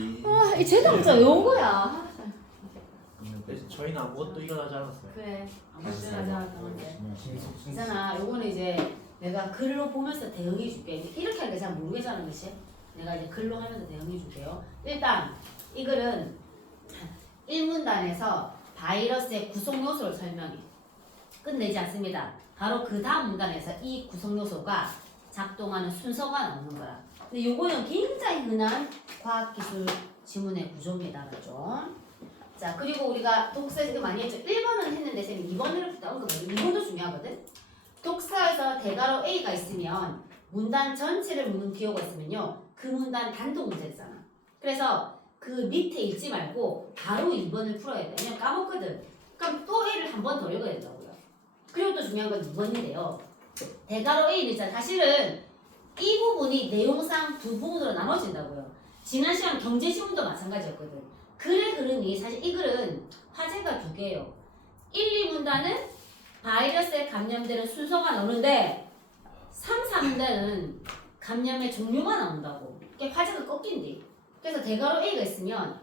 이 제대로 진짜 외운 거야. 그래서 저희는 아무것도 일어나지 않았어요. 그래. 아무것도 일어나지 않았는데. 있잖아. 요거는 이제 내가 글로 보면서 대응해 줄게. 이렇게 하니까 잘 모르겠잖아, 그치? 내가 이제 글로 하면서 대응해 줄게요. 일단 이 글은 1문단에서 바이러스의 구성 요소를 설명해. 끝내지 않습니다. 바로 그 다음 문단에서 이 구성 요소가 작동하는 순서가 나오는 거야. 근데 요거는 굉장히 흔한 과학기술 지문의 구조입니다. 그죠? 자, 그리고 우리가 독서에서 많이 했죠. 1번은 했는데 쌤이 2번을 언급해요. 2번도 중요하거든. 독서에서 대괄호 A가 있으면 문단 전체를 묻는 기호가 있으면요. 그 문단 단독 문제잖아. 그래서 그 밑에 읽지 말고 바로 2번을 풀어야 돼. 왜냐면 까먹거든. 그럼 또 A를 한 번 더 읽어야 된다고요. 그리고 또 중요한 건 2번인데요. 대괄호 A는 있잖아. 사실은 이 부분이 내용상 두 부분으로 나눠진다고요. 지난 시간 경제지문도 마찬가지였거든. 글의 흐름이 사실 이 글은 화제가 두 개예요. 1, 2문단은 바이러스에 감염되는 순서가 나오는데 3, 4문단은 감염의 종류가 나온다고. 이게 화제가 꺾인대. 그래서 대괄호 A가 있으면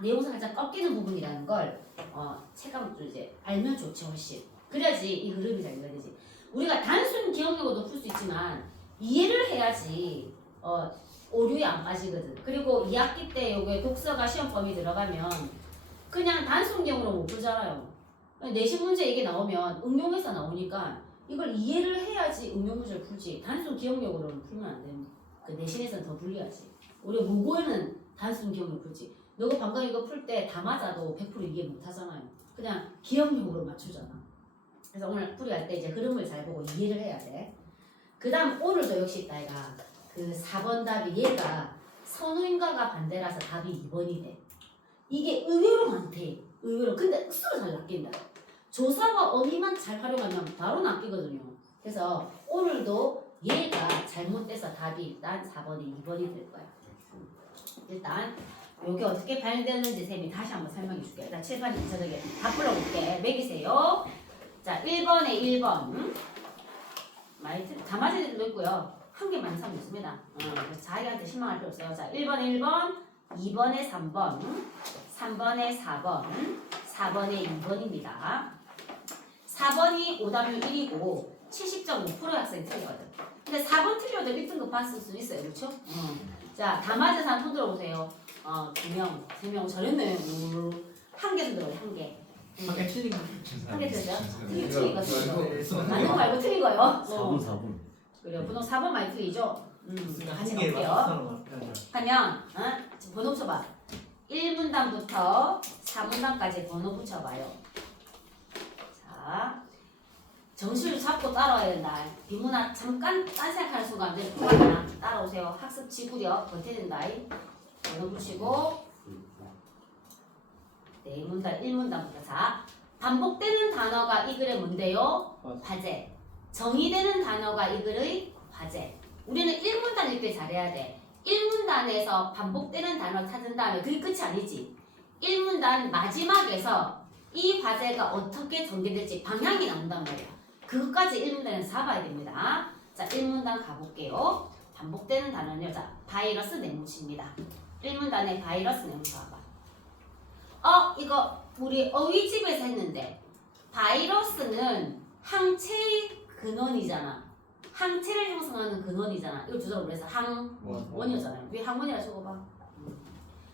내용상 살짝 꺾이는 부분이라는 걸 체감 좀 이제 알면 좋지 훨씬. 그래야지 이 흐름이 잘 이해되지. 우리가 단순 기억력으로도 풀 수 있지만 이해를 해야지 오류에 안 빠지거든. 그리고 2학기 때 요게 독서가 시험 범위 들어가면 그냥 단순 기억으로 못 풀잖아요. 내신 문제 이게 나오면 응용해서 나오니까 이걸 이해를 해야지 응용 문제를 풀지. 단순 기억력으로는 풀면 안 됩니다. 그 내신에서는 더 불리하지. 우리가 모고에는 단순 기억력 풀지. 너가 방금 이거 풀 때 다 맞아도 100% 이해 못 하잖아요. 그냥 기억력으로 맞추잖아. 그래서 오늘 풀이할 때 이제 흐름을 잘 보고 이해를 해야 돼. 그 다음 오늘도 역시 있다 이가 그 4번 답이 얘가 선우인가가 반대라서 답이 2번이네. 이게 의외로 많대. 의외로. 근데 억수로 잘 낚인다. 조사와 어휘만 잘 활용하면 바로 낚이거든요. 그래서 오늘도 얘가 잘못돼서 답이 일단 4번이 2번이 될 거야. 일단 요게 어떻게 발견되는지 쌤이 다시 한번 설명해 줄게. 일단 칠판 인사적에 다 불러볼게. 매기세요. 자, 1번에 1번. 다 맞을 때도 있고요. 한 개만 사면 좋습니다. 그래서 자기한테 실망할 필요 없어요. 자, 1번에 1번, 2번에 3번, 3번에 4번, 4번에 2번입니다. 4번이 오답률 1이고 70.5% 학생이 틀리거든. 근데 4번 틀려도 1등급 받을 수 있어요. 그렇죠? 자, 다 맞은 사람 손 들어보세요. 2명, 3명 잘했네. 한 개 손 들어요. 한 개. 한개 틀린 거. 한개 틀렸죠? 틀린 거. 맞는 거 말고 틀린 거요. 4번. 그래요. 번호 4번 많이 틀리죠? 같이 한개 넣을게요. 하면 지금 번호 붙여봐. 1문단부터 4문단까지 번호 붙여봐요. 자, 정신을 잡고 따라와야 된다. 비문학 잠깐 딴 생각하는 순간 따라오세요. 학습 지구력 버텨야 된다. 번호 붙이고 네 문단 1문단부터. 자, 반복되는 단어가 이 글의 뭔데요? 화제. 정의되는 단어가 이 글의 화제. 우리는 1문단 읽기 잘해야 돼. 1문단에서 반복되는 단어 찾은 다음에 그게 끝이 아니지. 1문단 마지막에서 이 화제가 어떻게 전개될지 방향이 나온단 말이야. 그것까지 1문단에서 잡아야 됩니다. 자, 1문단 가볼게요. 반복되는 단어는요. 자, 바이러스 네모치입니다. 1문단에 바이러스 네모치 봐봐. 이거 우리 어휘집에서 했는데 바이러스는 항체의 근원이잖아. 항체를 형성하는 근원이잖아. 이거 주소로 그래서 항원이잖아요. 왜 항원이라 적어봐.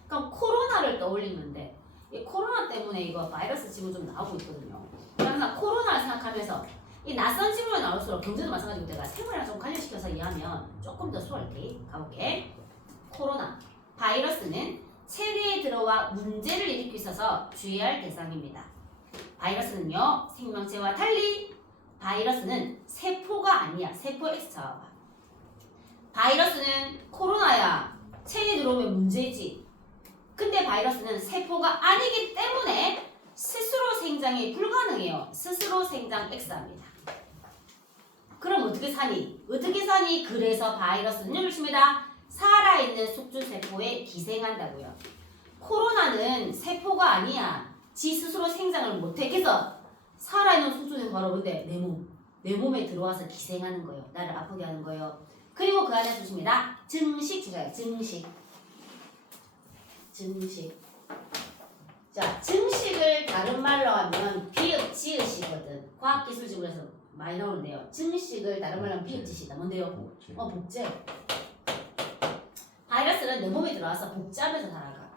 그럼 코로나를 떠올리면 돼. 이 코로나 때문에 이거 바이러스 지금 좀 나오고 있거든요. 그러나 코로나를 생각하면서 이 낯선 지문이 나올수록 경제도 마찬가지고 내가 생활이랑 좀 관련시켜서 이해하면 조금 더 수월하게 가볼게. 코로나. 바이러스는 체내에 들어와 문제를 일으키고 있어서 주의해야 할 대상입니다. 바이러스는요, 생명체와 달리 바이러스는 세포가 아니야. 세포 X 잡아봐. 바이러스는 코로나야. 체내에 들어오면 문제지. 근데 바이러스는 세포가 아니기 때문에 스스로 생장이 불가능해요. 스스로 생장 X합니다. 그럼 어떻게 사니? 어떻게 사니? 그래서 바이러스는 열심히다. 살아있는 숙주세포에 기생한다고요. 코로나는 세포가 아니야. 지 스스로 생장을 못해. 그래서 살아있는 숙주세포 바로 근데 내 몸에 들어와서 기생하는 거예요. 나를 아프게 하는 거예요. 그리고 그 안에 주십니다. 증식 주자예요. 증식. 증식. 자, 증식을 다른 말로 하면 비읍 지읒이거든. 과학기술지구에서 많이 나오는데요. 증식을 다른 말로 하면 비읍 지읒이다. 뭔데요? 복제. 바이러스는 내 몸에 들어와서 복제하면서 살아가.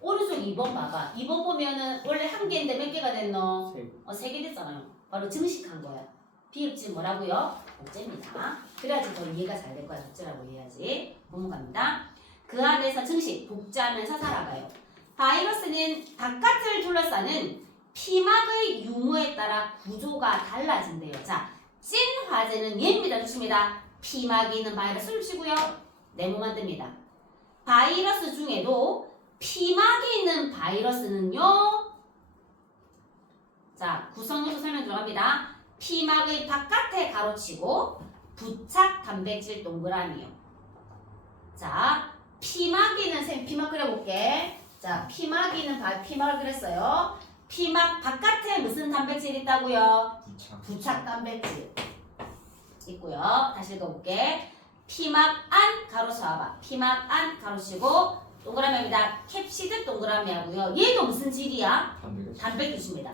오른쪽 2번 봐봐. 2번 보면은 원래 한 개인데 몇 개가 됐노? 3개 됐잖아요. 바로 증식한 거야. 비읍지 뭐라고요? 복제입니다. 그래야지 더 이해가 잘 될 거야. 복제라고 이해하지. 본문 갑니다. 그 안에서 증식, 복제하면서 살아가요. 바이러스는 바깥을 둘러싸는 피막의 유무에 따라 구조가 달라진대요. 자, 찐 화제는 얘입니다. 좋습니다. 피막이 있는 바이러스를 치고요. 네모만 뜹니다. 바이러스 중에도 피막이 있는 바이러스는요. 자, 구성요소 설명 들어갑니다. 피막의 바깥에 가로치고 부착 단백질 동그라미요. 자, 피막이는 쌤 피막 그려볼게. 자, 피막이는 피막을 그렸어요. 피막 바깥에 무슨 단백질 있다고요? 부착 단백질 있고요. 다시 읽어볼게. 피막 안 가로쳐봐. 피막 안 가로치고 동그라미입니다. 캡시드 동그라미 하고요. 얘도 무슨 질이야? 단백질입니다.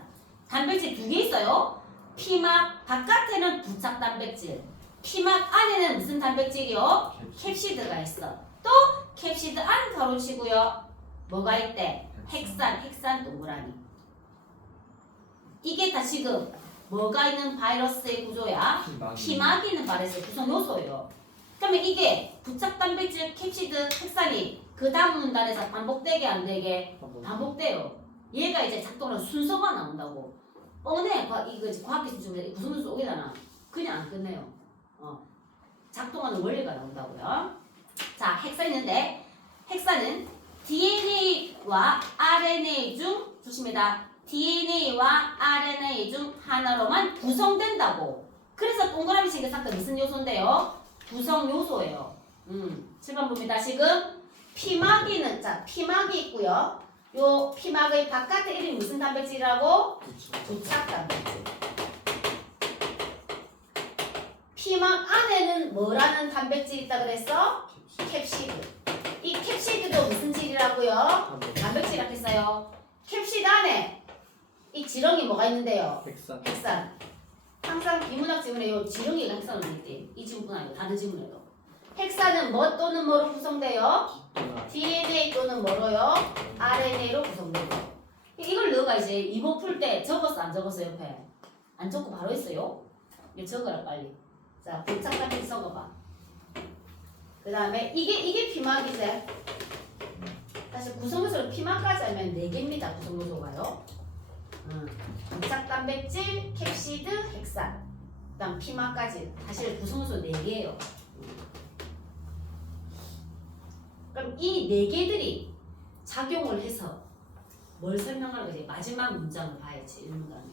단백질 2개 있어요. 피막 바깥에는 부착 단백질, 피막 안에는 무슨 단백질이요? 캡시드가 있어. 또 캡시드 안 가로치고요. 뭐가 있대? 핵산 동그라미. 이게 다 지금 뭐가 있는 바이러스의 구조야? 피막이 있는 바이러스의 구성 요소예요. 그러면 이게 부착 단백질, 캡시드, 핵산이 그 다음 문단에서 반복되게 안 되게? 반복돼요. 얘가 이제 작동하는 순서가 나온다고. 뻔해. 이거 과학기술적으로 구성 요소 오게잖아. 그냥 안 끝내요. 작동하는 원리가 나온다고요. 자, 핵산 있는데 핵산은 DNA와 RNA 중 조심해다. DNA와 RNA 중 하나로만 구성된다고. 그래서 동그라미 식의 상태 무슨 요소인데요? 구성 요소예요. 7번 봅니다. 지금 피막이는 자 피막이 있고요. 요 피막의 바깥에 이름이 무슨 단백질이라고? 부착 단백질. 피막 안에는 뭐라는 단백질이 있다 그랬어? 캡시드. 이 캡시드도 무슨 질이라고요? 단백질이라고 했어요. 캡시드 안에 이 지렁이 뭐가 있는데요? 핵산. 항상 비문학 지문에 요 지렁이가 핵산으로 있대. 이 지문뿐 아니고 다른 지문에도. 핵산은 뭐 또는 뭐로 구성돼요? DNA 또는 뭐로요? RNA로 구성돼요. 이걸 너가 이제 이번 풀 때 적었어 안 적었어 옆에? 안 적고 바로 했어요? 이거 적어라 빨리. 자, 부착 단백질 적어봐. 그 다음에 이게 피막이지. 사실 구성요소를 피막까지 하면 4개입니다. 구성요소가요. 부착 단백질, 캡시드, 핵산. 그 다음 피막까지. 사실 구성요소 4개예요. 그럼 이 4개들이 작용을 해서 뭘 설명하는 거지? 마지막 문장을 봐야지. 1문단에.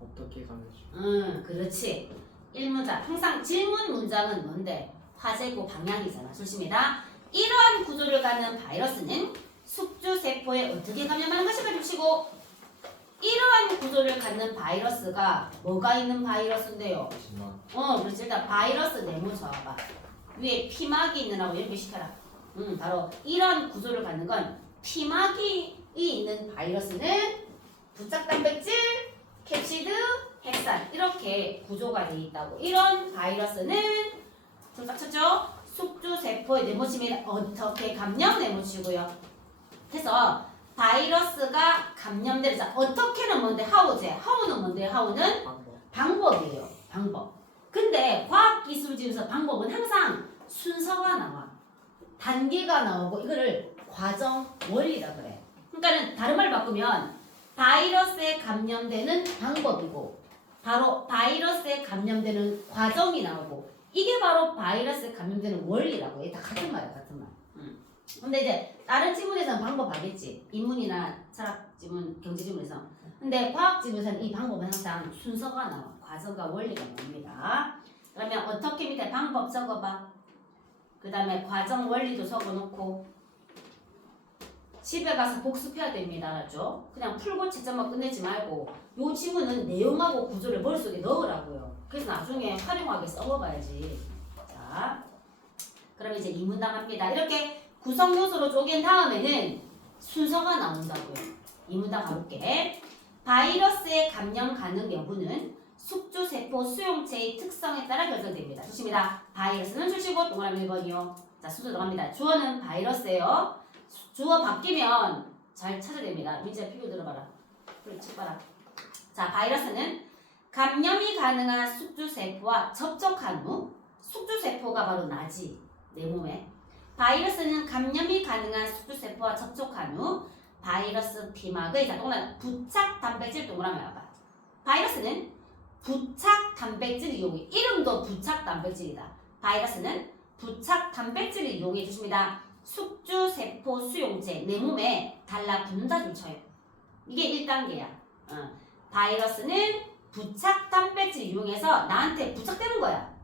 어떻게 가르쳐? 그렇지. 1문장. 항상 질문 문장은 뭔데? 화제고 방향이잖아. 좋습니다. 이러한 구조를 갖는 바이러스는 숙주세포에 어떻게 감염하는 것인가 주시고 이러한 구조를 갖는 바이러스가 뭐가 있는 바이러스인데요? 그렇지. 일단 바이러스 네모 잡아봐. 위에 피막이 있느라고 이렇게 시켜라. 바로 이런 구조를 갖는 건 피막이 있는 바이러스는 부착 단백질, 캡시드, 핵산 이렇게 구조가 되어 있다고. 이런 바이러스는 좀 딱 쳤죠? 숙주세포에 네모치면 어떻게 감염 네모치고요. 그래서 바이러스가 감염되자 어떻게는 뭔데 하우제. 하우는 뭔데 하우는 방법이에요. 방법. 근데 과학기술지에서 방법은 항상 순서가 나와. 단계가 나오고 이거를 과정 원리라 그래. 그러니까는 다른 말을 바꾸면 바이러스에 감염되는 방법이고 바로 바이러스에 감염되는 과정이 나오고 이게 바로 바이러스에 감염되는 원리라고. 이게 다 같은 말이야. 같은 말. 근데 이제 다른 지문에서는 방법 알겠지. 인문이나 철학 지문, 경제 지문에서. 근데 과학 지문에서는 이 방법은 항상 순서가 나와. 과정과 원리가 나옵니다. 그러면 어떻게 밑에 방법 적어봐. 그 다음에 과정 원리도 적어놓고 집에 가서 복습해야 됩니다. 알았죠? 그냥 풀고 채점만 끝내지 말고 요 지문은 내용하고 구조를 머릿속에 넣으라고요. 그래서 나중에 활용하게 써먹어야지. 자, 그럼 이제 2문단 합니다. 이렇게 구성 요소로 쪼갠 다음에는 순서가 나온다고요. 이 문단 가볼게. 바이러스의 감염 가능 여부는 숙주세포 수용체의 특성에 따라 결정됩니다. 좋습니다. 바이러스는 주시고 동그라미 1번이요. 자, 순서 들어갑니다. 주어는 바이러스예요. 주어 바뀌면 잘 찾아야 됩니다. 민지야 필요 들어봐라. 그래, 책 봐라. 자, 바이러스는 감염이 가능한 숙주세포와 접촉한 후 숙주세포가 바로 나지, 내 몸에. 바이러스는 감염이 가능한 숙주세포와 접촉한 후 바이러스 피막의 자, 동그라미 부착 단백질 동그라미 와봐. 바이러스는 부착 단백질을 이용해. 이름도 부착 단백질이다. 바이러스는 부착 단백질을 이용해 주십니다. 숙주세포 수용체, 내 몸에 달라붙는다 줄쳐요. 이게 1단계야. 바이러스는 부착 단백질을 이용해서 나한테 부착되는 거야.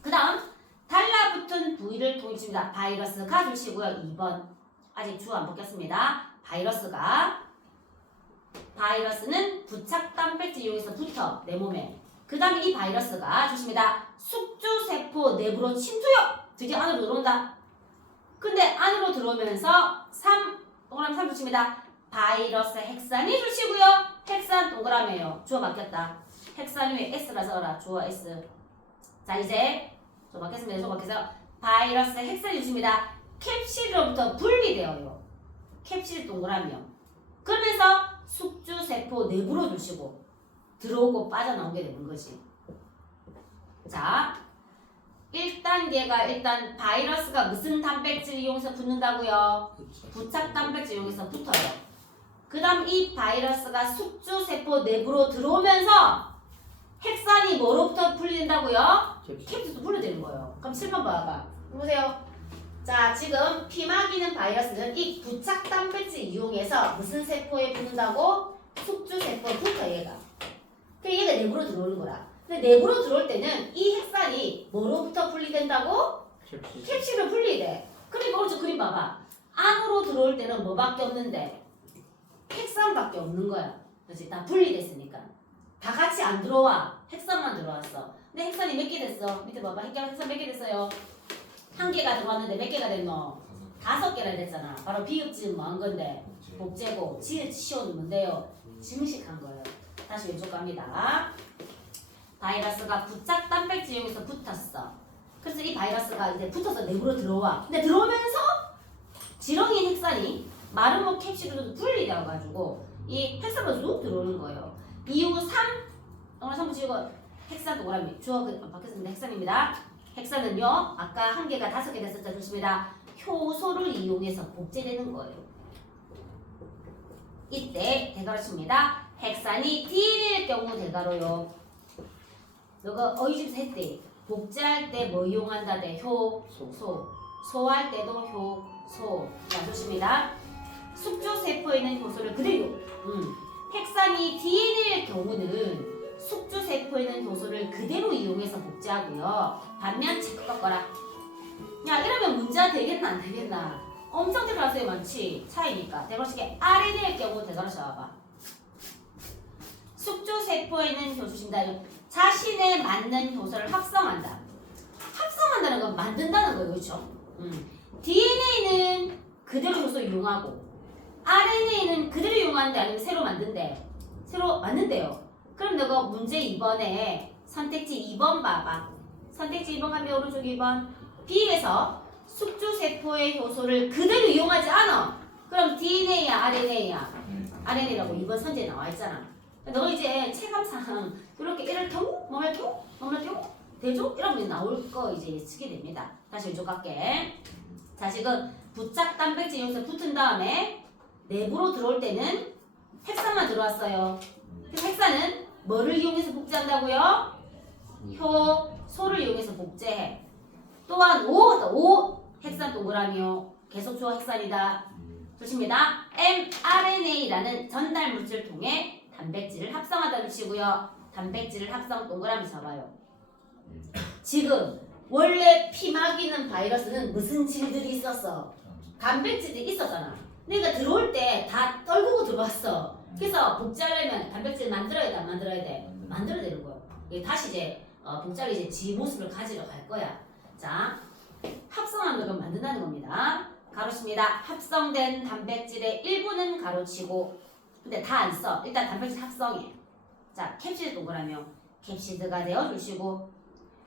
그 다음 달라붙은 부위를 통해 줍니다. 바이러스가 주시고요. 2번 아직 주어 안 바뀌었습니다. 바이러스는 부착 단백질 이용해서 붙어 내 몸에. 그 다음에 이 바이러스가 주십니다. 숙주세포 내부로 침투요. 드디어 안으로 들어온다. 근데 안으로 들어오면서 3 주십니다. 바이러스 핵산이 주시고요. 핵산 동그라미예요. 주어 바뀌었다. 핵산 위에 S라 써라. 주어 S. 자, 이제 주어 바뀌었습니다. 주어 바뀌어서 바이러스 핵산이 주십니다. 캡실로부터 분리되어요. 캡실 동그라미요. 그러면서 숙주세포 내부로 주시고 들어오고 빠져나오게 되는 거지. 자, 1단계가 일단 바이러스가 무슨 단백질 이용해서 붙는다고요? 부착 단백질 이용해서 붙어요. 그 다음 이 바이러스가 숙주세포 내부로 들어오면서 핵산이 뭐로부터 분리된다고요? 캡슐도 분리되는 거예요. 그럼 7번 봐봐. 보세요. 자, 지금 피막이는 바이러스는 이 부착 단백질 이용해서 무슨 세포에 붙는다고? 숙주세포에 붙어 얘가. 그러니까 얘가 내부로 들어오는 거라. 근데 내부로 들어올 때는 이 핵산이 뭐로부터 분리된다고? 캡슐로 분리돼. 그러니까 오른쪽 그림 봐봐. 안으로 들어올 때는 뭐밖에 없는데? 핵산밖에 없는 거야. 그렇지? 다 분리됐으니까. 다 같이 안 들어와. 핵산만 들어왔어. 근데 핵산이 몇 개 됐어? 밑에 봐봐. 핵산 몇 개 됐어요? 1개가 들어왔는데 몇 개가 됐노? 5개나 됐잖아. 바로 비읍지은 뭐 한 건데? 복제고. 지읒 시오는 뭔데요? 증식한 거예요. 다시 왼쪽 갑니다. 바이러스가 부착 단백질 이용해서 붙었어. 그래서 이 바이러스가 이제 붙어서 내부로 들어와. 근데 들어오면서 지렁이 핵산이 마르모 캡슐로 분리되어가지고 이 핵산으로 쑥 들어오는 거예요. 이후 3 붙이고 핵산 동그라미 주어 바뀌었습니다. 핵산입니다. 핵산은요 아까 1개가 5개 됐었죠. 좋습니다. 효소를 이용해서 복제되는 거예요. 이때 대가로 칩니다. 핵산이 DNA일 경우 대가로요. 너가 어휘집에서 했대. 복제할 때 뭐 이용한다 대 효소. 소할 때도 효소. 자, 좋습니다. 숙주세포에는 효소를 그대로. 핵산이 DNA일 경우는 숙주세포에는 효소를 그대로 이용해서 복제하고요. 반면 체크 꺾어라. 야, 이러면 문제가 되겠나 안 되겠나? 엄청 대가로수에 많지. 차이니까. 대가로수에 RNA일 경우 대가로수 와봐. 숙주세포에는 효소신다. 자신에 맞는 효소를 합성한다. 합성한다는 건 만든다는 거예요. 그렇죠? DNA는 그대로 효소 이용하고 RNA는 그대로 이용하는데 아니면 새로 만든대. 새로 만든대요. 그럼 너가 문제 2번에 선택지 2번 봐봐. 선택지 2번 가면 오른쪽 2번. B에서 숙주세포의 효소를 그대로 이용하지 않아. 그럼 DNA야 RNA야? RNA라고 2번 선지에 나와 있잖아. 너 이제 체감상 이렇게 이럴 경우, 뭐할 경우, 뭐할 경우, 대조 이러면 나올 거 이제 쓰게 됩니다. 다시 왼쪽 갈게. 자, 지금 부착 단백질 이용해서 붙은 다음에 내부로 들어올 때는 핵산만 들어왔어요. 그래서 핵산은 뭐를 이용해서 복제한다고요? 효소를 이용해서 복제해. 또한 오 핵산 동그라미요. 계속 주어 핵산이다. 좋습니다. mRNA라는 전달 물질을 통해 단백질을 합성하다 주시고요. 단백질을 합성 동그라미 잡아요. 지금 원래 피막이는 바이러스는 무슨 질들이 있었어? 단백질이 있었잖아. 그러니까 들어올 때 다 떨구고 들어왔어. 그래서 복제하려면 단백질 만들어야 돼, 안 만들어야 돼? 만들어야 되는 거예요. 다시 이제 복제하기 이제 지 모습을 가지러 갈 거야. 자, 합성하는 걸 만든다는 겁니다. 가로 가로칩니다. 합성된 단백질의 일부는 가로치고 근데 다 안 써. 일단 단백질 합성해. 자, 캡시드 동그라미 캡시드가 되어주시고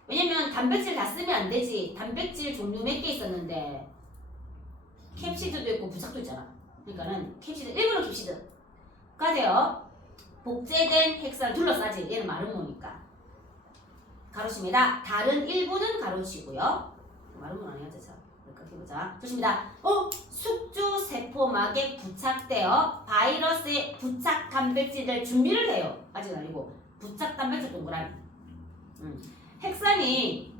왜냐면 단백질 다 쓰면 안 되지. 단백질 종류 몇 개 있었는데 캡시드도 있고 부착도 있잖아. 그러니까는 캡시드 일부는 캡시드가 되어 복제된 핵산을 둘러싸지. 얘는 마른 모니까 가로칩니다. 다른 일부는 가로치고요. 마른 모 아니야, 자. 이렇게 보자. 좋습니다. 숙주 세포막에 부착되어 바이러스의 부착 단백질을 준비를 해요. 아직 아니고 부착 단백질 동그라미. 핵산이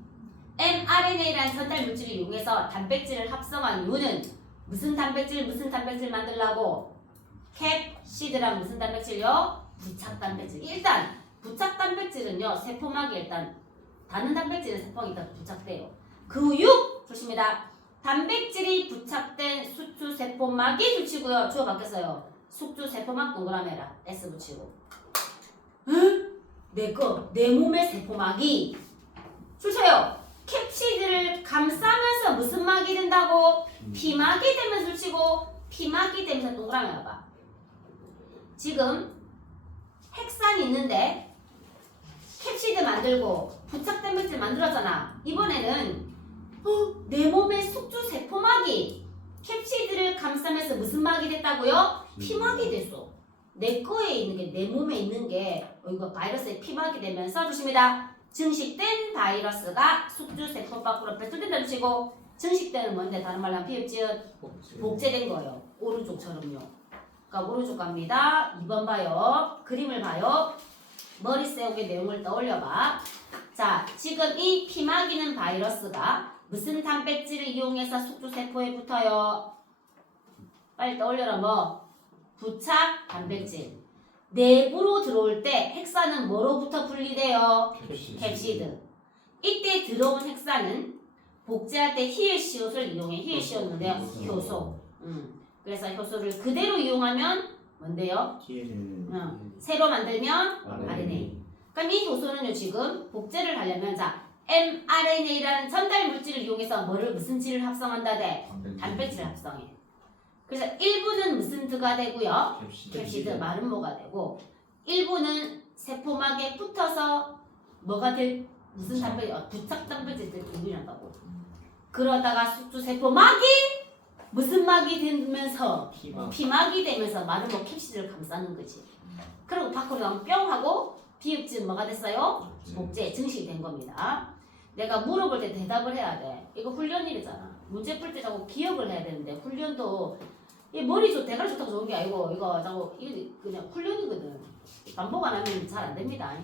mRNA라는 전달 물질을 이용해서 단백질을 합성한 이유는 무슨 단백질 만들라고? 캡시드랑 무슨 단백질요? 부착 단백질. 일단 부착 단백질은요 세포막에 일단 다른 단백질은 세포막에 일단 부착돼요. 그 이유 좋습니다. 단백질이 부착된 숙주 세포막이 붙이고요. 주어 바뀌었어요. 숙주 세포막 동그라미 해라. S 붙이고. 응? 내 몸의 세포막이 출처요. 캡시드를 감싸면서 무슨 막이 된다고? 피막이 되면서 붙이고 피막이 되면서 동그라미 해봐. 지금 핵산이 있는데 캡시드 만들고 부착 단백질 만들었잖아. 이번에는 내 몸의 숙주 세포막이 캡시드를 감싸면서 무슨 막이 됐다고요? 피막이 됐어. 내 거에 있는 게 내 몸에 있는 게 이거 바이러스의 피막이 되면서 조심이다. 증식된 바이러스가 숙주 세포 밖으로 배출된다는 치고 증식되는 뭔데 다른 말로 하면 비읍지읒 복제된 거예요. 오른쪽처럼요. 그러니까 오른쪽 갑니다. 2번 봐요. 그림을 봐요. 머리 세우게 내용을 떠올려봐. 자, 지금 이 피막이는 바이러스가 무슨 단백질을 이용해서 숙주세포에 붙어요? 빨리 떠올려라. 뭐? 부착 단백질. 내부로 들어올 때 핵산은 뭐로부터 분리돼요? 캡시드. 이때 들어온 핵산은 복제할 때 히읗시옷을 이용해. 히읗시옷 뭔데요? 효소. 그래서 효소를 그대로 이용하면 뭔데요? 새로 만들면 RNA. 그럼 이 효소는요 지금 복제를 하려면 자 mRNA라는 전달 물질을 이용해서 무슨 질을 합성한다 돼? 단백질을 합성해. 그래서 일부는 무슨 드가 되고요? 캡시드 마른 모가 되고 일부는 세포막에 붙어서 뭐가 될 무슨 단백질 부착 단백질들 분리한다고. 그러다가 숙주 세포막이 무슨 막이 되면서 피막이 되면서 마른 모 캡시드를 감싸는 거지. 그리고 밖으로 나오면 뿅 하고 비읍지은 뭐가 됐어요? 복제 증식이 된 겁니다. 내가 물어볼 때 대답을 해야 돼. 이거 훈련일이잖아. 문제 풀 때 자꾸 기억을 해야 되는데 훈련도 이 머리 좋 대가리 좋다고 좋은 게 아니고 이거 자꾸 이거 그냥 훈련이거든. 반복 안 하면 잘 안 됩니다.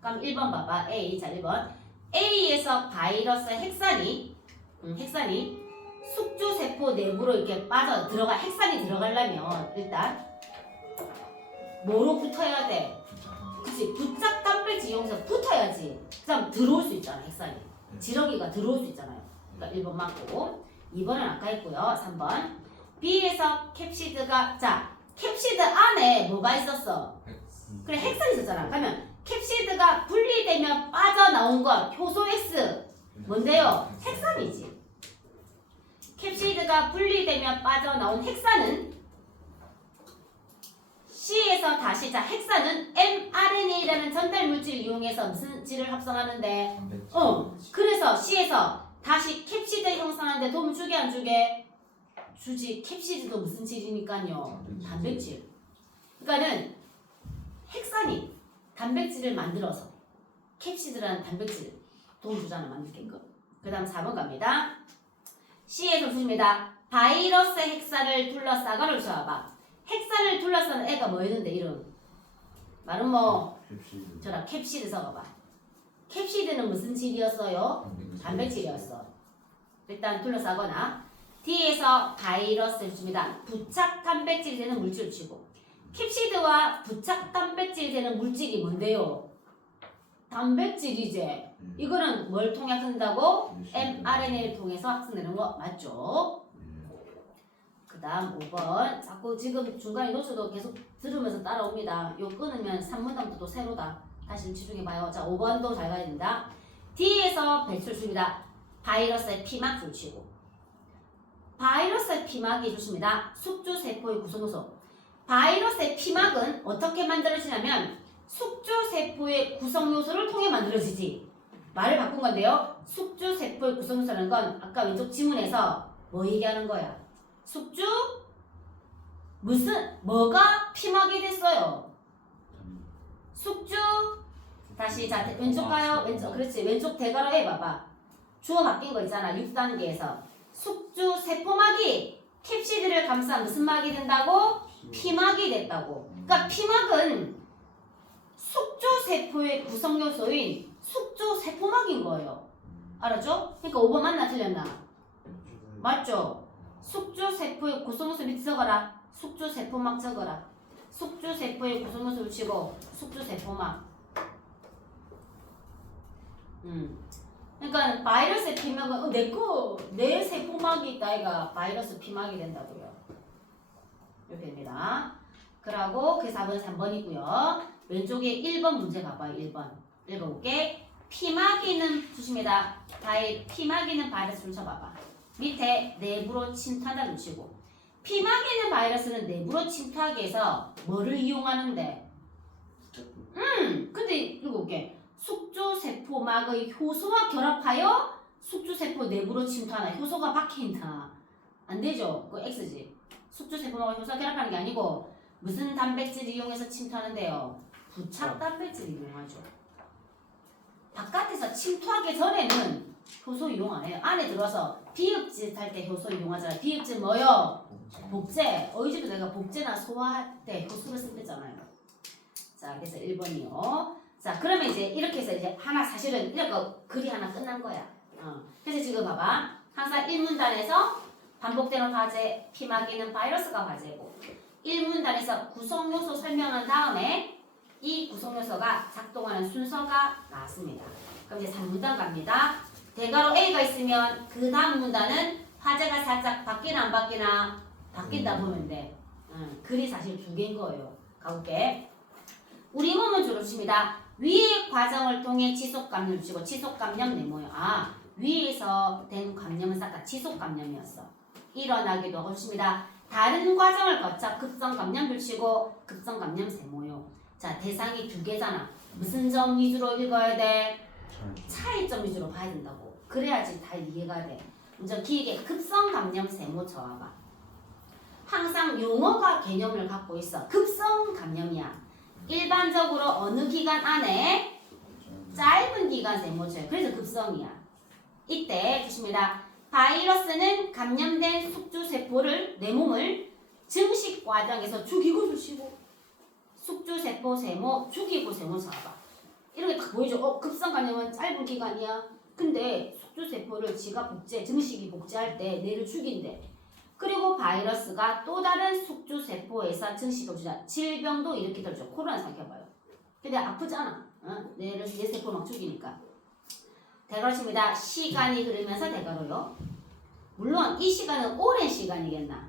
그럼 1번 봐봐. A. 자 1번 A에서 바이러스 핵산이 숙주 세포 내부로 이렇게 빠져 들어가 핵산이 들어가려면 일단 뭐로 붙어야 돼? 그치 부착 단백질 이용해서 붙어야지. 그다음 들어올 수 있잖아 핵산이. 지렁이가 들어올 수 있잖아요. 그러니까 1번 맞고 2번은 아까 했고요. 3번 B에서 캡시드가 자 캡시드 안에 뭐가 있었어? 그래 핵산이 있었잖아. 그러면 캡시드가 분리되면 빠져나온 건 효소 X 뭔데요? 핵산이지. 캡시드가 분리되면 빠져나온 핵산은 C에서 다시 자 핵산은 mRNA라는 전달 물질을 이용해서 무슨 질을 합성하는데 그래서 C에서 다시 캡시드 형성하는데 도움 주게 안 주게? 주지. 캡시드도 무슨 질이니까요? 단백질. 그러니까는 핵산이 단백질을 만들어서 캡시드라는 단백질 도움 주잖아 만들게끔. 그 다음 4번 갑니다. C에서 주십니다. 바이러스 핵산을 둘러싸거를 줘봐. 핵산을 둘러싸는 애가 뭐였는데 이름? 말은 뭐 저라 캡시드 써봐봐. 캡시드는 무슨 질이었어요? 단백질이었어. 일단 둘러싸거나 D에서 바이러스를 줍니다. 부착 단백질이 되는 물질을 주고 캡시드와 부착 단백질이 되는 물질이 뭔데요? 단백질이지. 이거는 뭘 통해 합성된다고? mRNA를 통해서 합성되는 거 맞죠? 그 다음 5번 자꾸 지금 중간에 놓쳐도 계속 들으면서 따라옵니다. 요 끊으면 3문단부터 또 새로다. 다시 집중해봐요. 자 5번도 잘 가야 됩니다. D에서 배출수입니다. 바이러스의 피막 줄치고 바이러스 바이러스의 피막이 좋습니다. 숙주세포의 구성요소. 바이러스의 피막은 어떻게 만들어지냐면 숙주세포의 구성요소를 통해 만들어지지. 말을 바꾼 건데요. 숙주세포의 구성요소라는 건 아까 왼쪽 지문에서 뭐 얘기하는 거야? 숙주 뭐가 피막이 됐어요? 숙주 다시 자 왼쪽 가요. 왼쪽 그렇지. 왼쪽 대괄호 해봐봐. 주어 바뀐 거 있잖아. 6단계에서 숙주 세포막이 캡시드를 감싼 무슨 막이 된다고? 피막이 됐다고. 그러니까 피막은 숙주 세포의 구성 요소인 숙주 세포막인 거예요. 알았죠? 그러니까 5번 맞나 틀렸나? 맞죠? 숙주 세포의 구성 요소 밑에 적어라. 숙주 세포막 적어라. 숙주 세포의 구성 요소를 치고 숙주 세포막. 그러니까 바이러스의 피막은 내 세포막이 있다 아이가 바이러스 피막이 된다고요. 이렇게 됩니다. 그러고 그 4번 3번이고요. 왼쪽에 1번 문제 봐봐요. 1번 읽어볼게. 피막이는 조심해다. 피막이는 바이러스를 쳐봐봐. 밑에 내부로 침투한다는 치고 피막이는 바이러스는 내부로 침투하기 위해서 뭐를 이용하는데? 근데 읽어볼게. 숙주세포막의 효소와 결합하여 숙주세포 내부로 침투하나. 효소가 박혀있나. 안되죠? 그거 X지. 숙주세포막의 효소와 결합하는 게 아니고 무슨 단백질을 이용해서 침투하는데요? 부착 단백질을 이용하죠. 바깥에서 침투하기 전에는 효소 이용 안 해요. 안에 들어와서 비읍짓 할 때 효소 이용하잖아요. 비읍짓 뭐요? 복제. 어이집도 내가 복제나 소화할 때 효소를 쓴댔잖아요. 자, 그래서 1번이요. 자, 그러면 이제 이렇게 해서 이제 하나 사실은 이렇게 글이 하나 끝난 거야. 그래서 지금 봐봐. 항상 1문단에서 반복되는 과제, 피막이는 바이러스가 과제고 1문단에서 구성요소 설명한 다음에 이 구성요소가 작동하는 순서가 나왔습니다. 그럼 이제 3문단 갑니다. 대괄호 A가 있으면 그 다음 문단은 화제가 살짝 바뀌나 안 바뀌나? 바뀐다 보면 돼. 글이 사실 2개인 거예요. 가볼게. 우리 몸은 주로 칩니다. 위의 과정을 통해 지속감염을 치고 지속감염 네모요. 위에서 된 감염은 싹 다 지속감염이었어. 일어나기도 하고 좋습니다. 다른 과정을 거쳐 급성감염을 치고 급성감염 세모요. 자, 대상이 2개잖아. 무슨 점 위주로 읽어야 돼? 차이점 위주로 봐야 된다고. 그래야지 다 이해가 돼. 먼저 길게 급성감염 세모 쳐와봐. 항상 용어가 개념을 갖고 있어. 급성감염이야. 일반적으로 어느 기간 안에 짧은 기간 세모쳐요. 그래서 급성이야. 이때 조심합니다. 바이러스는 감염된 숙주세포를 내 몸을 증식 과정에서 죽이고 주시고 숙주세포 세모 죽이고 세모 잡아. 이렇게 딱 보이죠? 급성 감염은 짧은 기간이야. 근데 숙주세포를 지가 복제, 증식이 복제할 때 뇌를 죽인대. 그리고 바이러스가 또 다른 숙주세포에서 증식을 주자. 질병도 일으키더죠. 코로나 생각해봐요. 근데 아프잖아. 뇌 세포 막 죽이니까. 대괄호입니다. 시간이 흐르면서 대괄호요. 물론 이 시간은 오랜 시간이겠나?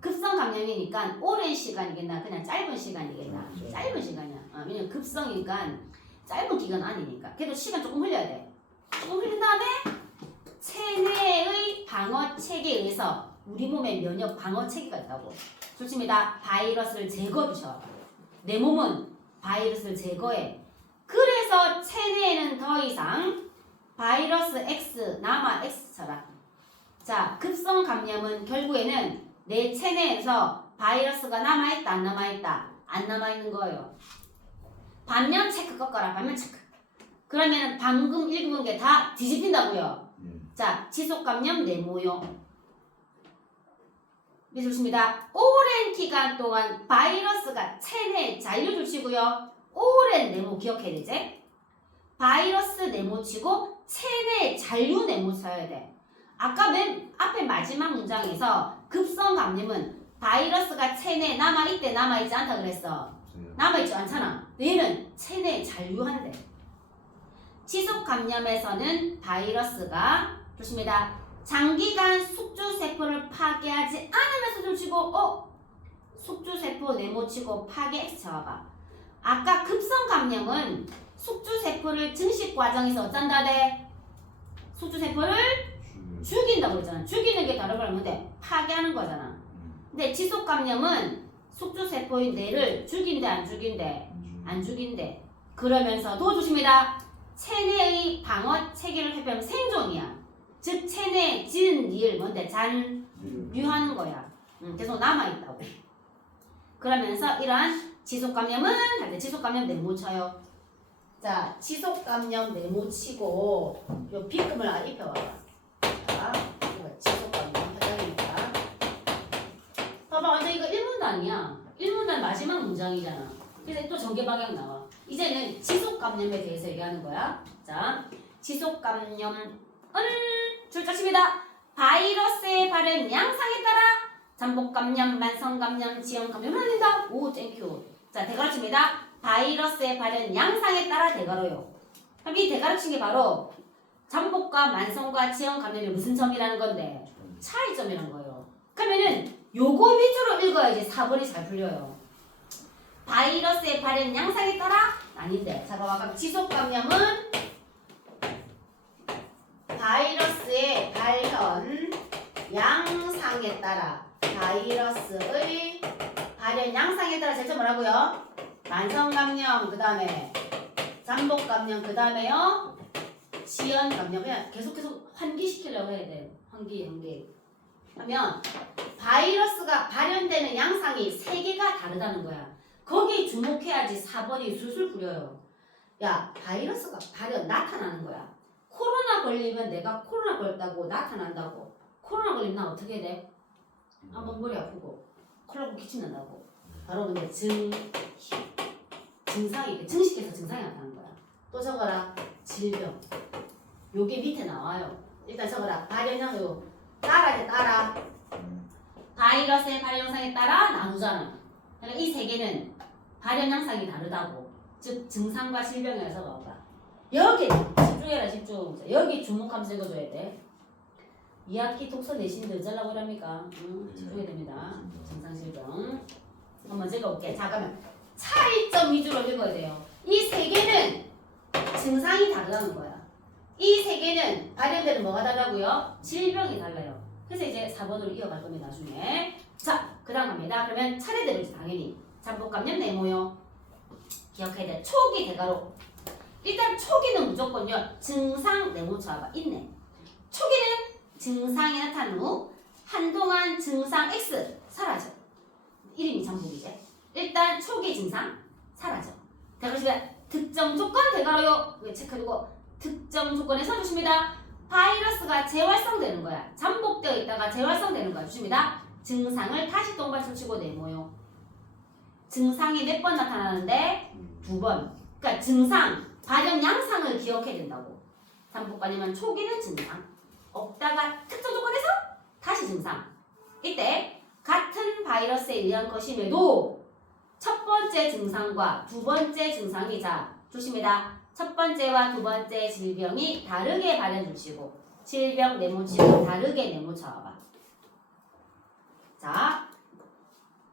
급성 감염이니까 오랜 시간이겠나? 그냥 짧은 시간이겠나? 짧은 시간이야. 왜냐면 급성이니까 짧은 기간 아니니까. 그래도 시간 조금 흘려야 돼. 조금 흘린 다음에 체내의 방어체계에 의해서 우리 몸에 면역 방어체계가 있다고. 좋습니다. 바이러스를 제거해 주셔. 내 몸은 바이러스를 제거해. 그래서 체내에는 더 이상 바이러스 X, 남아 X처럼. 자, 급성 감염은 결국에는 내 체내에서 바이러스가 남아있다, 안 남아있다? 안 남아있는 거예요. 반면 체크 꺾어라, 반면 체크. 그러면 방금 읽은 게 다 뒤집힌다고요. 자, 지속 감염 네모요. 좋습니다. 오랜 기간 동안 바이러스가 체내에 잔류를 치고요. 오랜 네모 기억해야 되지? 바이러스 네모 치고 체내에 잔류 네모 쳐야 돼. 아까 맨 앞에 마지막 문장에서 급성 감염은 바이러스가 체내에 남아있대 남아있지 않다 그랬어. 남아있지 않잖아. 얘는 체내에 잔류한대. 지속 감염에서는 바이러스가 좋습니다. 장기간 숙주세포를 파괴하지 않으면서 좀 치고 숙주세포 네모 치고 파괴 X 쳐봐. 아까 급성 감염은 숙주세포를 증식 과정에서 어쩐다 돼? 숙주세포를 죽인다고 했잖아. 죽이는 게 다른 걸 하면 돼. 파괴 하게 하는 거잖아. 근데 지속 감염은 숙주 세포인 뇌를 죽인대 안 죽인대? 안 죽인대. 그러면서 도와주십니다. 체내의 방어 체계를 회복하면 생존이야. 즉 체내 진 니을 뭔데 잔류하는 거야. 계속 남아 있다고. 그러면서 이러한 지속 감염은 할 때 지속 감염 네모 쳐요. 자, 지속 감염 네모 치고 요 B금을 입혀봐봐. 자, 이거 지속 감염 해당입니다. 봐봐, 완전 이거 1문단이야. 1문단 마지막 문장이잖아. 그래서 또 전개 방향 나와. 이제는 지속 감염에 대해서 얘기하는 거야. 자, 지속 감염은 줄자입니다. 바이러스의 발현 양상에 따라 잠복 감염, 만성 감염, 지형 감염을 한다. 오, 땡큐. 자, 대가로칩니다. 바이러스의 발현 양상에 따라 대가로요. 그럼 이 대가로 친 게 바로 잠복과 만성과 지형 감염이 무슨 점이라는 건데 차이점이라는 거예요. 그러면은 요거 위주로 읽어야지 4번이 잘 풀려요. 바이러스의 발현 양상에 따라 아닌데. 자, 봐봐. 그럼 지속 감염은 바이러스의 발현 양상에 따라 바이러스의 발현 양상에 따라 제일 뭐라고요? 만성 감염 그 다음에 잠복 감염 그 다음에요 지연 감염. 그냥 계속 환기시키려고 해야 돼. 환기 하면 바이러스가 발현되는 양상이 3개가 다르다는 거야. 거기 주목해야지 4번이 술술 부려요. 야, 바이러스가 발현 나타나는 거야. 코로나 걸리면 내가 코로나 걸렸다고 나타난다고. 코로나 걸리면 나 어떻게 돼? 한번 머리 아프고 콜라보 기침 난다고. 바로 근데 증상이 증식해서 증상이 나타나는 거야. 또 적어라. 질병. 요게 밑에 나와요. 일단 적어라. 발현형 따라. 바이러스의 발현 형상에 따라 나누잖아. 그러니까 이 3개는 발현 양상이 다르다고. 즉 증상과 질병이라 적어봐. 여기 집중해라 집중. 여기 주목하면서 읽어줘야 돼. 2학기 독서 내신 늦으려고 그럽니까? 집중해야 됩니다. 증상 질병. 한번 적어볼게. 자, 그러면 차이점 위주로 읽어야 돼요. 이 3개는 증상이 다르다는 거야. 이 3개는 발현되는 뭐가 다르다고요? 질병이 달라요. 그래서 이제 4번으로 이어갈 겁니다. 나중에. 자, 그 다음 갑니다. 그러면 차례대로 당연히 잠복 감염 네모요. 기억해야 돼. 초기 대가로. 일단 초기는 무조건요. 증상 네모 쳐봐. 있네. 초기는 증상이 나타난 후 한동안 증상 X 사라져. 이름이 잠복이지. 일단 초기 증상 사라져. 대가로 특정 조건 대가로요. 체크해두고 특정 조건에 써주십니다. 바이러스가 재활성되는 거야. 잠복되어 있다가 재활성되는 거야. 주십니다. 증상을 다시 동반수치고 네모요. 증상이 몇 번 나타나는데 2번. 그러니까 증상, 발현 양상을 기억해야 된다고. 잠복관이면 초기는 증상. 없다가 특정 조건에서 다시 증상. 이때 같은 바이러스에 의한 것임에도 첫 번째 증상과 두 번째 증상이 조심해라. 첫 번째와 두 번째 질병이 다르게 발현 주시고 질병 네모치고 다르게 네모쳐봐. 자,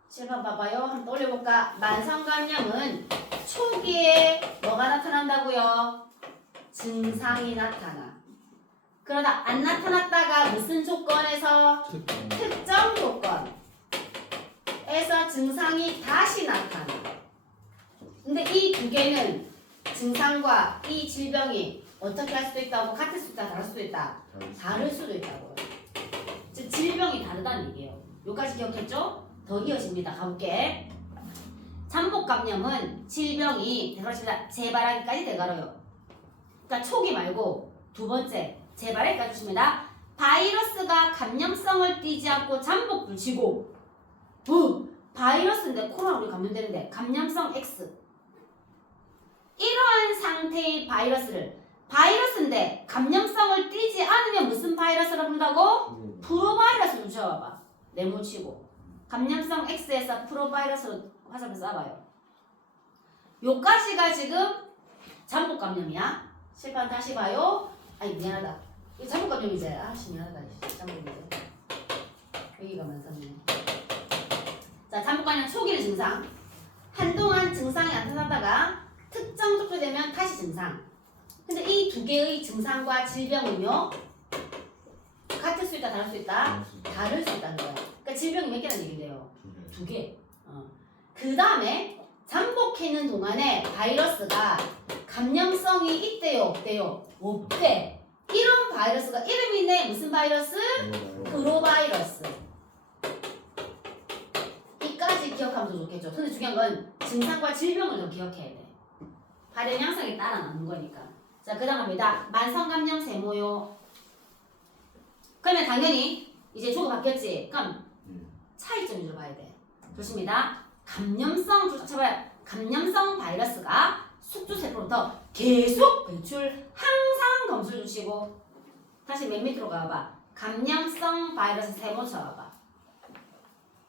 7번 봐봐요. 한번 떠올려볼까? 만성감염은 초기에 뭐가 나타난다고요? 증상이 나타나. 그러다 안 나타났다가 무슨 조건에서? 특정 조건에서 증상이 다시 나타나. 근데 이 2개는 증상과 이 질병이 어떻게 할 수도 있다고? 같을 수도 있다, 다를 수도 있다. 다를 수도 있다고요. 즉 질병이 다르다는 얘기예요. 여기까지 기억했죠? 더 이어집니다. 가볼게. 잠복 감염은 질병이 대가로입니다. 재발하기까지 대가로요. 그러니까 초기 말고 두 번째 재발하기까지 주십니다. 바이러스가 감염성을 띠지 않고 잠복 불치고 바이러스인데 코로나 우리 감염되는데 감염성 X 이러한 상태의 바이러스인데 감염성을 띠지 않으면 무슨 바이러스라 부른다고? 프로바이러스로 주셔봐. 네모치고 감염성 X에서 프로바이러스로 화살표 쏴봐요. 요까지가 지금 잠복 감염이야. 실판 다시 봐요. 아니 미안하다. 이거 잠복 감염이지. 미안하다. 잠복이지. 여기가 만성이네. 자, 잠복 감염 초기의 증상. 한동안 증상이 안 나타났다가 특정 조건이 되면 다시 증상. 근데 이 2개의 증상과 질병은요 같을 수 있다, 다를 수 있다? 다를 수 있다는 거야. 질병이 몇 개라는 얘긴데요? 두 개. 2개. 그 다음에 잠복해있는 동안에 바이러스가 감염성이 있대요, 없대요? 없대. 이런 바이러스가 이름이 있네. 무슨 바이러스? 프로바이러스. 이까지 기억하면 더 좋겠죠. 근데 중요한 건 증상과 질병을 좀 기억해야 돼. 발현 양상에 따라 나는 거니까. 자, 그 다음 갑니다. 만성감염 세모요. 그러면 당연히 이제 주고 바뀌었지. 그럼 차이점 위주로 봐야 돼. 좋습니다. 감염성 줄 찾아봐요. 감염성 바이러스가 숙주세포로부터 계속 배출, 항상 검수를 주시고. 다시 맨 밑으로 가봐. 감염성 바이러스 세모 쳐봐봐.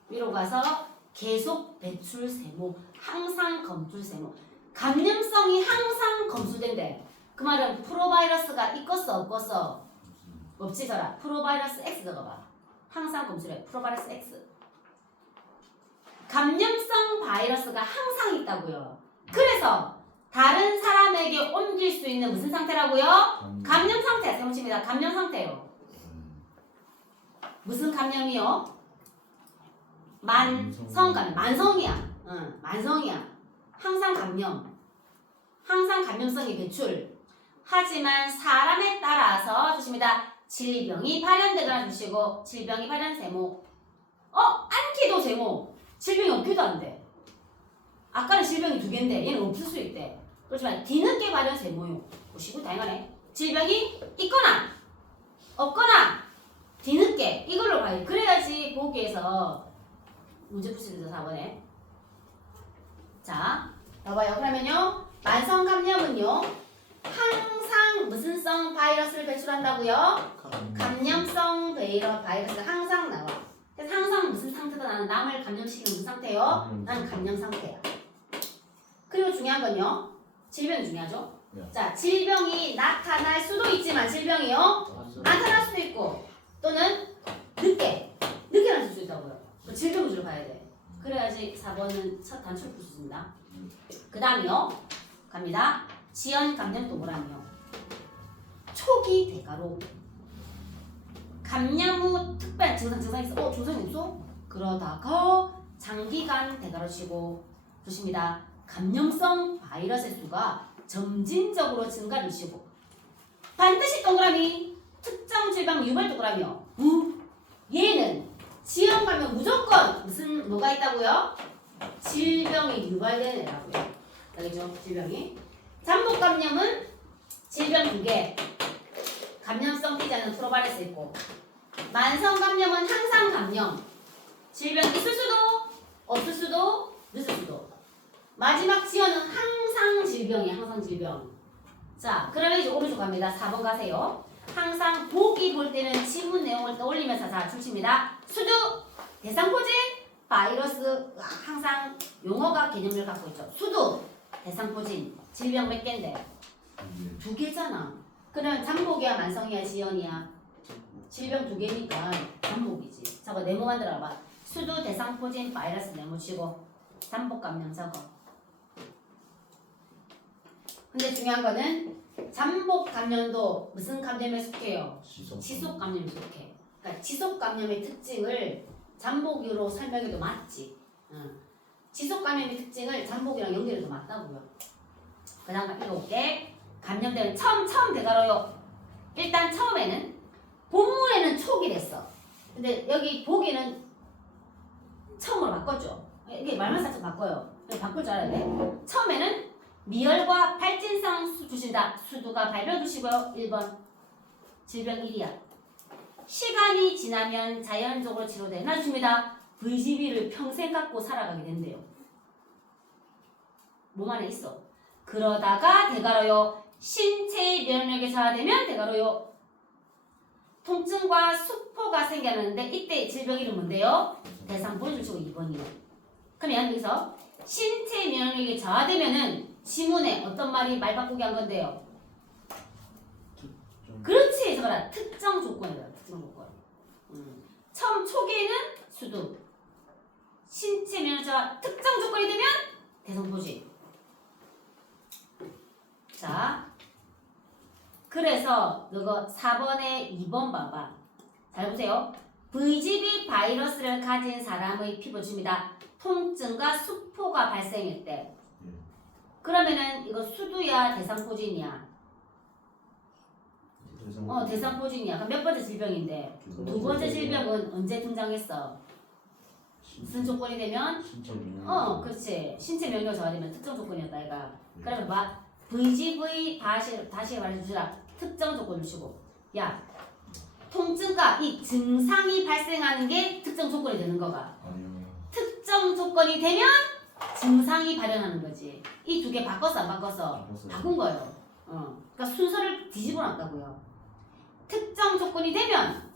위로 가서 계속 배출 세모, 항상 검출 세모. 감염성이 항상 검수된대. 그 말은 프로바이러스가 있겠어, 없겠어? 없지, 저라. 프로바이러스 X 적어봐. 항상 검수래. 프로바이러스 X. 감염성 바이러스가 항상 있다고요. 그래서 다른 사람에게 옮길 수 있는 무슨 상태라고요? 감염 상태. 세모칩니다. 감염 상태요. 무슨 감염이요? 만성감염. 만성이야. 응, 만성이야. 항상 감염. 항상 감염성이 배출. 하지만 사람에 따라서 주십니다. 질병이 발현되거나 주시고 질병이 발현 세모. 않기도 세모. 질병이 없기도 안 돼. 아까는 질병이 2개인데 얘는 없을 수 있대. 그렇지만 뒤늦게 발현 세모요. 보시고 다양하네. 질병이 있거나 없거나 뒤늦게 이걸로 봐야 돼. 그래야지 보기에서 문제 푸시죠 4번에. 자, 봐봐요. 그러면요. 만성 감염은요. 항상 무슨 성 바이러스를 배출한다고요? 감염성 바이러스가 항상 나와. 그래서 항상 무슨 상태가 나는 남을 감염시키는 무슨 상태요? 난 감염 상태야. 그리고 중요한 건요. 질병이 중요하죠. 자, 질병이 나타날 수도 있지만 질병이요. 나타날 수도 있고 또는 늦게 나타날 수도 있다고요. 그 질병 위주로 봐야 돼. 그래야지 4번은 첫 단추를 풀 수 있습니다. 그 다음이요. 갑니다. 지연 감염 동그라미요. 초기 대가로 감염 후 특별 증상이 있어. 증상이 없어? 그러다가 장기간 대가로 치고 보십니다. 감염성 바이러스의 수가 점진적으로 증가를 시고 반드시 동그라미 특정 질병 유발 동그라미요. 얘는 지연 감염 무조건 무슨 뭐가 있다고요? 질병이 유발되는 애라고요. 알겠죠? 질병이. 잠복 감염은 질병 2개. 감염성 피자는 프로바이러스 있고 만성 감염은 항상 감염. 질병 있을 수도 없을 수도 늦을 수도. 마지막 지연은 항상 질병이야. 항상 질병. 자, 그러면 이제 오른쪽 갑니다. 4번 가세요. 항상 보기 볼 때는 지문 내용을 떠올리면서 자 출시입니다. 수두, 대상포진, 바이러스 항상 용어가 개념을 갖고 있죠. 수두, 대상포진, 질병 몇 개인데? 2개잖아. 그러면 잠복이야, 만성이야, 지연이야? 질병 2개니까 잠복이지. 잡아 네모 만들어봐. 수두, 대상포진, 바이러스 네모 치고 잠복 감염 적어. 근데 중요한 거는 잠복 감염도 무슨 감염에 속해요? 지속 감염에 속해. 그러니까 지속 감염의 특징을 잠복으로 설명해도 맞지. 지속 감염의 특징을 잠복이랑 연결해도 맞다고요. 그 다음 읽어볼게. 감염되면 처음 대가로요. 일단 처음에는 본문에는 초기랬어. 근데 여기 보기는 처음으로 바꿨죠. 이게 말만 살짝 바꿔요. 바꿀 줄 알아야 돼. 처음에는 미열과 발진상 주신다. 수두가 발병 주시고요. 1번 질병 1이야. 시간이 지나면 자연적으로 치료되나 주십니다. VGB를 평생 갖고 살아가게 된대요. 몸 안에 있어. 그러다가 대가로요. 신체의 면역력이 저하되면 대가로요. 통증과 수포가 생겨나는데 이때 질병 이름 뭔데요? 대상포를 주시고 2번이요. 그러면 여기서 신체 면역력이 저하되면은 지문에 어떤 말이 말 바꾸기 한 건데요? 그렇지, 저거라. 특정 조건이다. 특정 조건. 처음 초기에는 수두. 신체 면역력 저하 특정 조건이 되면 대상포진. 자, 그래서 이거 4번에 2번 봐봐. 잘 보세요. VGB 바이러스를 가진 사람의 피부 줍니다. 통증과 수포가 발생했대. 그러면은 이거 수두야 대상포진이야? 대상포진이야. 그럼 몇 번째 질병인데? 두 번째 질병은 언제 등장했어? 무슨 조건이 되면? 그렇지. 신체 명령 저하 되면 특정 조건이었다 얘가. 그러면 막 VGV 다시 말해주시라. 특정 조건을 주고. 야, 통증과 이 증상이 발생하는 게 특정 조건이 되는 거가. 특정 조건이 되면 증상이 발현하는 거지. 이 두 개 바꿨어 안 바꿨어? 바꾼 거예요. 그러니까 순서를 뒤집어 놨다고요. 특정 조건이 되면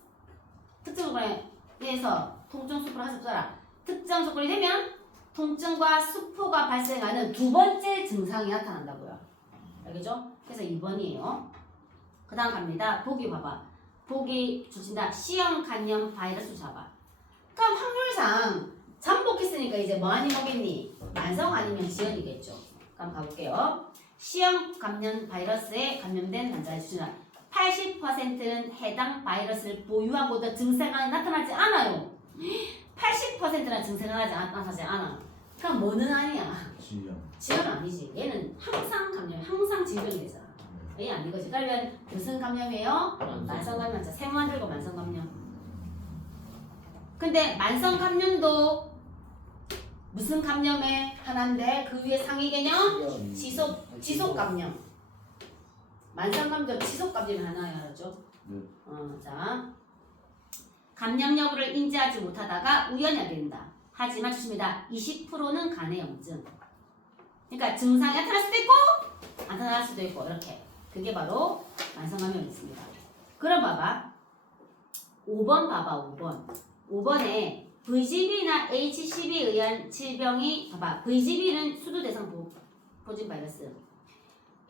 특정 조건에 대해서 통증 수포를 하셨더라. 특정 조건이 되면 통증과 수포가 발생하는 두 번째 증상이 나타난다고요. 알겠죠? 그래서 2번이에요. 그 다음 갑니다. 보기 봐봐. 보기 주친다. C형 간염 바이러스 잡아. 그럼 확률상 잠복했으니까 이제 뭐 아니 뭐겠니? 만성 아니면 지연이겠죠. 그럼 가볼게요. C형 감염 바이러스에 감염된 환자의 주친다. 80%는 해당 바이러스를 보유하고도 증상이 나타나지 않아요. 80%나 증상이 나타나지 않아. 그럼 뭐는 아니야? 지연은 아니지. 얘는 항상 감염, 항상 질병이 되잖아. 얘 아닌 거지. 그러면 무슨 감염이에요? 만성 감염. 자, 세모만 들고 만성 감염. 근데 만성 감염도 무슨 감염의 하나인데 그 위에 상위 개념? 지속 감염. 만성 감염 지속 감염이 하나야, 알았죠? 자, 감염 여부를 인지하지 못하다가 우연히 알게 된다. 하지만 조심합니다. 20%는 간의 염증. 그러니까 증상이 나타날 수도 있고 안 나타날 수도 있고 이렇게. 그게 바로 만성 감염이 있습니다. 그럼 봐봐. 5번 봐봐. 5번. 5번에 VGB나 HCV에 의한 질병이 봐봐. VGB는 수두 대상 포진 바이러스.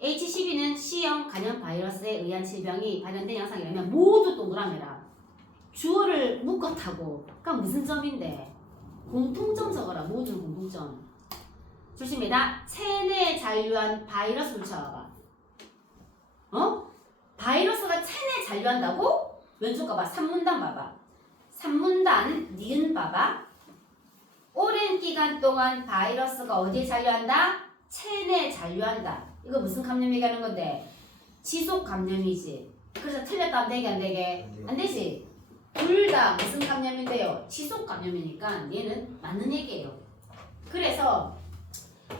HCV는 C형 간염 바이러스에 의한 질병이 발현된 양상이라면 모두 동그라미라. 주어를 묶었다고. 그럼 무슨 점인데? 공통점 적어라. 모든 공통점. 조심입니다. 체내에 잔류한 바이러스를 찾아봐. 바이러스가 체내에 잔류한다고? 왼쪽 봐봐. 산문단 봐봐. 산문단 니은 봐봐. 오랜 기간 동안 바이러스가 어디에 잔류한다? 체내에 잔류한다. 이거 무슨 감염 얘기하는 건데? 지속 감염이지. 그래서 틀렸다 안 되게 안 되게? 안 되지. 둘 다 무슨 감염인데요? 지속 감염이니까 얘는 맞는 얘기예요. 그래서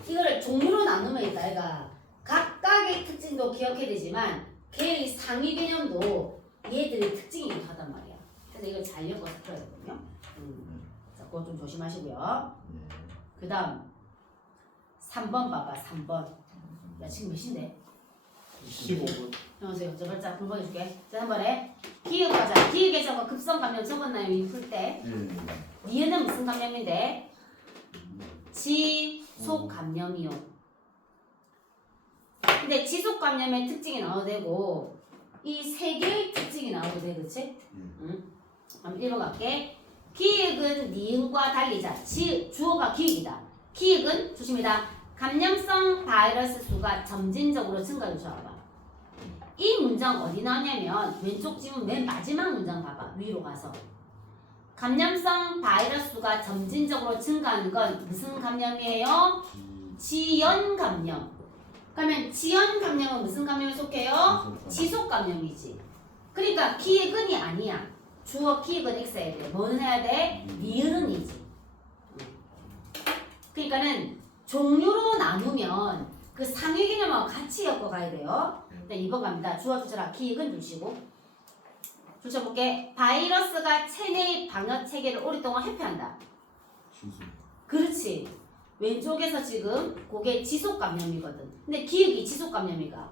이거를 종류로 나누면 있다. 얘가 각각의 특징도 기억해야 되지만 걔의 상위 개념도 얘들의 특징이기도 하단 말이야. 그래서 이걸 잘 엮어서 풀어야 되거든요. 자, 그거 좀 조심하시고요. 그 다음 3번 봐봐. 3번. 야, 지금 몇 시인데? 15분. 여보세요. 저 글자 불번 해줄게. 자, 한 번에 기역 가자. 기역에 저거 급성 감염 적었나요? 이 풀 때. 니은은 무슨 감염인데? 지속 감염이요. 근데 지속 감염의 특징이 나와도 되고 이 세 개의 특징이 나와도 돼, 그렇지? 응. 그럼 1번 갈게. 기역은 니은과 달리 자. 주어가 기역이다. 기역은 조심이다. 감염성 바이러스 수가 점진적으로 증가를 줘봐. 이 문장 어디 나오냐면 왼쪽 지문 맨 마지막 문장 봐봐. 위로 가서. 감염성 바이러스 수가 점진적으로 증가하는 건 무슨 감염이에요? 지연 감염. 그러면 지연 감염은 무슨 감염에 속해요? 지속 감염이지. 그러니까 기획은이 아니야. 주어 기획은 X해야 돼. 뭐는 해야 돼? 니은은 이지. 그러니까는 종류로 나누면 그 상위 개념하고 같이 엮어가야 돼요. 네, 2번 갑니다. 주어 주제라 기획은 주시고. 줄쳐볼게. 바이러스가 체내의 방역 체계를 오랫동안 회피한다. 그렇지. 왼쪽에서 지금 그게 지속 감염이거든. 근데 기획이 지속 감염이가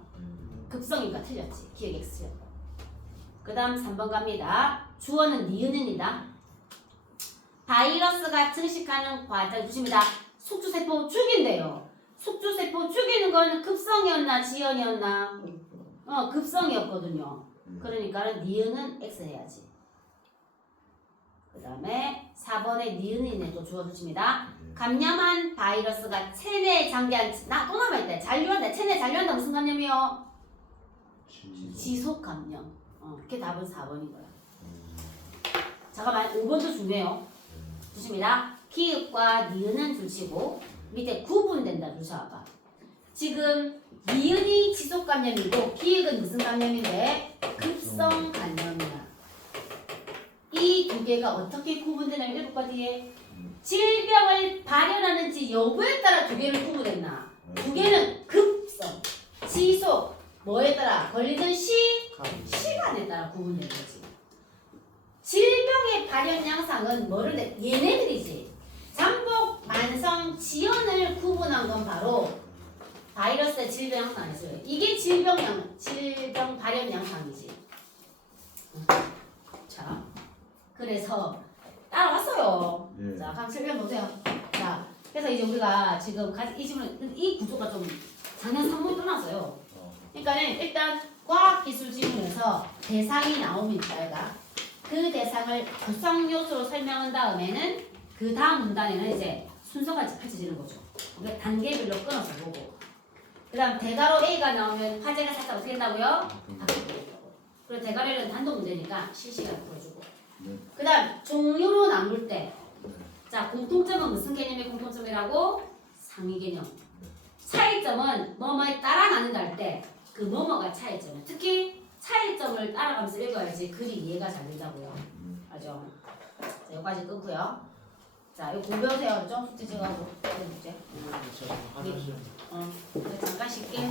급성이니까 틀렸지. 기획 X였고. 그 다음 3번 갑니다. 주어는 니은입니다. 바이러스가 증식하는 과정 주십니다. 숙주세포 죽인대요. 숙주세포 죽이는 건 급성이었나 지연이었나? 급성이었거든요. 그러니까 니은은 X 해야지. 그 다음에 4번에 니은이 또 주어주십니다. 감염한 바이러스가 체내에 장기한 또 남아있다. 잔류한다. 체내에 잔류한다. 무슨 감염이요? 지속 감염. 그게 답은 4번인 거야. 잠깐만 5번도 중요해요. 주십니다. 기읍과 니은은 줄치고 밑에 구분된다 줄쳐봐. 지금 니은이 지속 감염이고 기읍은 무슨 감염인데 급성 감염이야. 이 두 개가 어떻게 구분되냐면 읽을까 뒤에 질병을 발현하는지 여부에 따라 두 개를 구분했나. 두 개는 급성, 지속, 뭐에 따라 걸리는 시간에 따라 구분된 거지. 질병의 발현 양상은 뭐를 내? 얘네들이지. 잠복, 만성, 지연을 구분한 건 바로 바이러스의 질병 양상 아니었어요. 이게 질병 발현 양상이지. 자, 그래서 따라왔어요. 네. 자, 그럼 설명 보세요. 자, 그래서 이제 우리가 지금 이 지문 이 구조가 좀 작년 3분 떠났어요. 그러니까는 일단 과학기술 지문에서 대상이 나옵니다. 얘가. 그 대상을 구성 요소로 설명한 다음에는 그 다음 문단에는 이제 순서가 펼쳐지는 거죠. 그러니까 단계별로 끊어서 보고. 그 다음 대괄호 A가 나오면 화제가 살짝 어떻게 된다고요? 바뀌고 있다고. 그리고 대괄호는 단독 문제니까 실시간 풀어주고. 그 다음 종류로 나눌 때. 자, 공통점은 무슨 개념의 공통점이라고? 상위 개념. 차이점은 뭐뭐에 따라 나눈다 할 때 그 뭐뭐가 차이점. 특히 차이점을 따라가면서 읽어야지 글이 이해가 잘 된다고요. 알죠? 자, 여기까지 끊고요. 자, 이거 공부하세요. 좀 숙제 제가 하고 문제. 화장실. 잠깐 쉴게.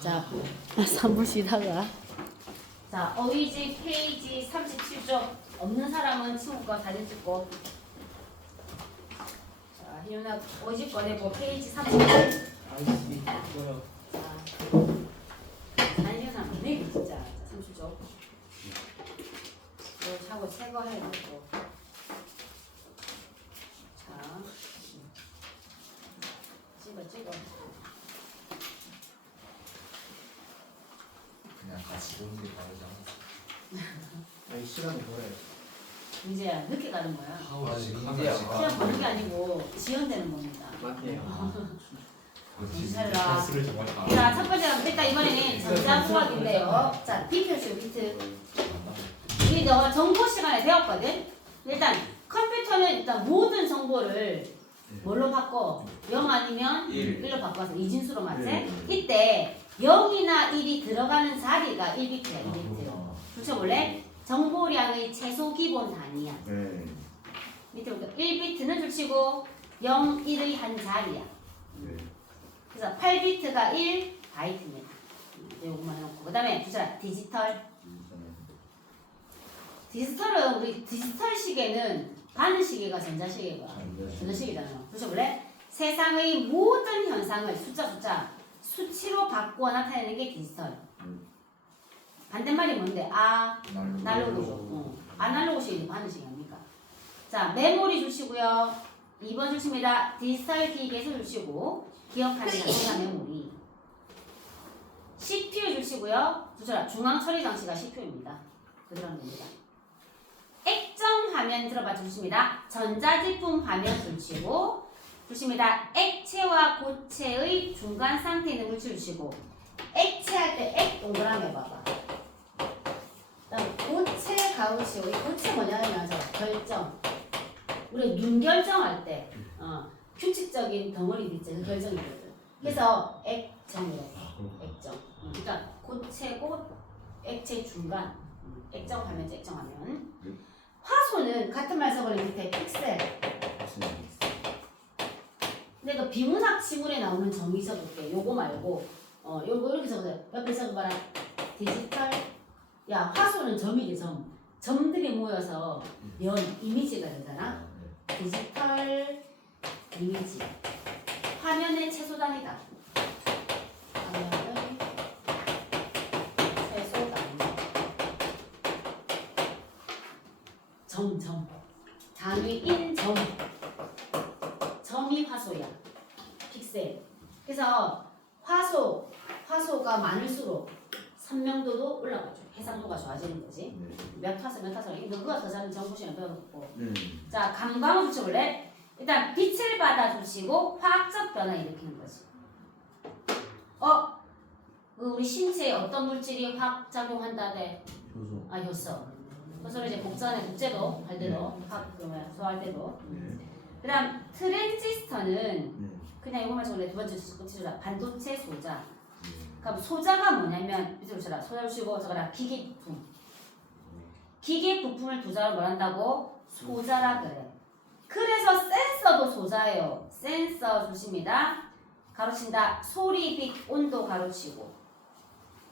자, 3분 쉬다가. 자, 어휘지 페이지 37쪽 없는 사람은 친구가 사진 찍고. 자, 희윤아 어휘지 꺼내고 페이지 37. 아이씨 뭐요? 자, 사진 사람 보내기 진짜 37쪽. 이거 차고 새거 해놓고. 자, 찍어. 그냥 같이 보는 게 다르지 않았어? 아이 시간이 뭐래? 이제 늦게 가는 거야. 아, 지금 그냥 보는 게 아니고 지연되는 겁니다. 맞네요. 잘라. 스를 정말 다. 자, 첫 번째는 일단 이번에는 전자수학인데요. 자, 비트죠, 비트. 이게 너 정보 시간에 배웠거든. 일단 컴퓨터는 일단 모든 정보를 뭘로 바꿔? 0 아니면 1로 바꿔서 이진수로 맞지? 이때 0이나 1이 들어가는 자리가 1비트야, 1비트. 붙여볼래? 정보량의 최소 기본 단위야. 네. 밑에 볼까? 1비트는 줄치고 0, 1의 한 자리야. 그래서 8비트가 1바이트입니다. 요것만 해놓고. 그 다음에 붙여라. 디지털은 우리 디지털 시계는 반시계가 전자시계가 전자시계잖아요. 붙여볼래? 세상의 모든 현상을 숫자 수치로 바꾸어 나타내는 게 디지털. 반대말이 뭔데? 아날로그죠. 아날로그 시계는 반시계 아닙니까? 자, 메모리 주시고요. 2번 주십니다. 디지털 기계에서 주시고 기억하는 자동차 메모리. CPU 주시고요. 붙여라. 중앙 처리 장치가 CPU입니다. 그대로 하면 됩니다. 액정 화면 들어봐 주십니다. 전자제품 화면 줄치고 주십니다. 액체와 고체의 중간 상태에 있는 물질 주시고 액체할 때 액 동그라미 봐봐. 그다음 고체 가우치고 이 고체 뭐냐면 결정. 우리 눈 결정할 때 규칙적인 덩어리 있지 그 결정이거든. 그래서 액정이라고. 액정. 그러니까 고체고 액체 중간. 액정 화면, 액정 화면. 화소는 같은 말 써버리면 밑에 픽셀. 근데 그 비문학 지문에 나오는 정의 써볼게. 요거 말고 요거 이렇게 적어요. 옆에 적어봐라. 디지털. 야, 화소는 점이지 점. 점들이 모여서 연 이미지가 되잖아. 디지털 이미지. 화면의 최소 단위다. 화면의 최소 단위. 점. 단위인 점. 점이 화소야. 픽셀. 그래서 화소가 많을수록 선명도도 올라가죠. 해상도가 좋아지는 거지. 몇 화소. 누가 더 잘하는 정보시간 배워놓고. 자, 감광을 붙여볼래? 일단 빛을 받아 주시고 화학적 변화 일으키는 거지. 우리 신체에 어떤 물질이 화학 작용한다대? 효소. 효소. 그래서 이제 복전에 국제도 할 때도 수할 때도. 그다음 트랜지스터는 그냥 이거만 적을래. 두 번째 치줘라. 반도체 소자. 그럼 소자가 뭐냐면 밑으로 쳐라. 소자를 치고 적어라. 기계 부품. 기계 부품을 두 자로 말한다고 소자라 그래. 그래서 센서도 소자예요. 센서 주십니다. 가로친다. 소리, 빛, 온도 가로치고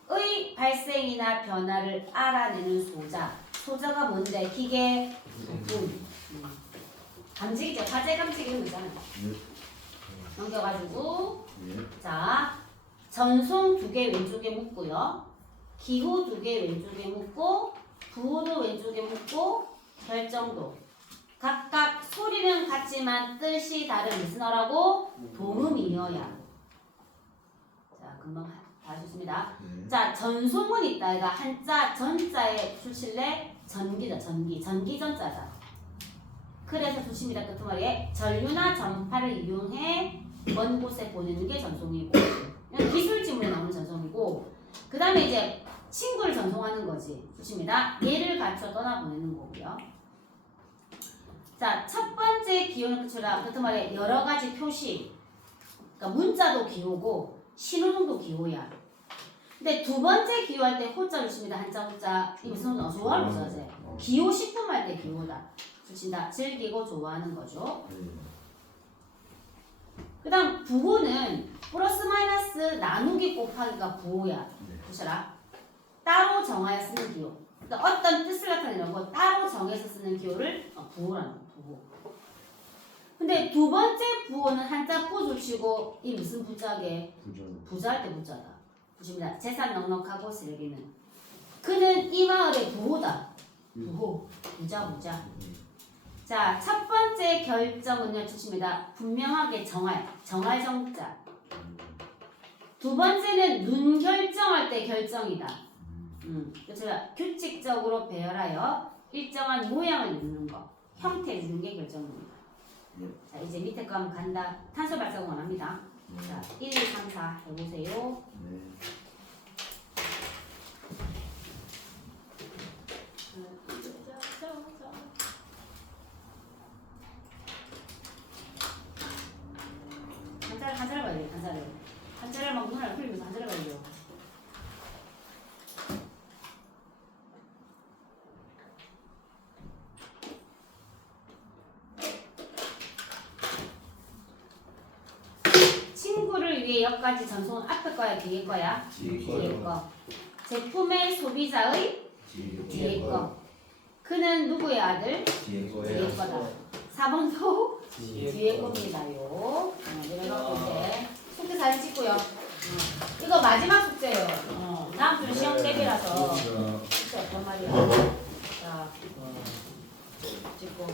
의 발생이나 변화를 알아내는 소자. 소자가 뭔데? 기계 부품. 감지기죠. 화재 감지기 이런 거 있잖아요. 넘겨가지고 자 전송 2개 왼쪽에 묶고요. 기호 2개 왼쪽에 묶고 부호도 왼쪽에 묶고 결정도 각각 소리는 같지만 뜻이 다른 무슨 어라고? 동음이어야. 자 금방 다 하셨습니다. 자 전송은 있다. 얘가 한자 전자에 출실래 전기다. 전기 전자다. 그래서 조심이다. 끝머리에 전류나 전파를 이용해 먼 곳에 보내는 게 전송이고 기술 지문에 나오는 전송이고 그 다음에 이제 친구를 전송하는 거지. 조심이다. 얘를 갖춰 떠나보내는 거고요. 자, 첫 번째 기호는 그쳐라. 끝머리에 여러 가지 표시. 그러니까 문자도 기호고 신호등도 기호야. 근데 두 번째 기호할 때 호자 조심이다. 한자 호자. 이 무슨 호자? 좋아할 호자지. 기호 식품할 때 기호다. 붙인다. 즐기고 좋아하는 거죠. 그 다음 부호는 플러스 마이너스 나누기 곱하기가 부호야. 보셔라. 따로 정하여 쓰는 기호. 그러니까 어떤 뜻을 나타내는 거 따로 정해서 쓰는 기호를 부호라는 거. 부호. 근데 두 번째 부호는 한자 부 주시고 이 무슨 부자게? 부자할 때 부자다. 보십니다. 재산 넉넉하고 쓰레기는. 그는 이 마을의 부호다. 부호. 부자. 자, 첫 번째 결정은요, 주십니다. 분명하게 정할 정자. 두 번째는 눈 결정할 때 결정이다. 그렇죠. 규칙적으로 배열하여 일정한 모양을 이루는 거, 형태를 이루는 게 결정입니다. 자, 이제 밑에 거 한번 간다. 탄소 발사구 원합니다. 자, 1, 2, 3, 4 해보세요. 한자를 봐야 돼요. 한자를 막 눈을 흘리면서 한자를 봐야 돼요. 친구를 위해 여기까지 전송은 앞에 거야, 뒤에 거야? 뒤에 거. 제품의 소비자의 뒤에 거. 그는 누구의 아들? 뒤에 거다. 4번도 뒤에 겁니다요. 내려가고 이제 숙제 사진 찍고요. 이거 마지막 숙제예요. 다음 주는 시험 대비라서 숙제 어떤 말이야? 자, 찍고.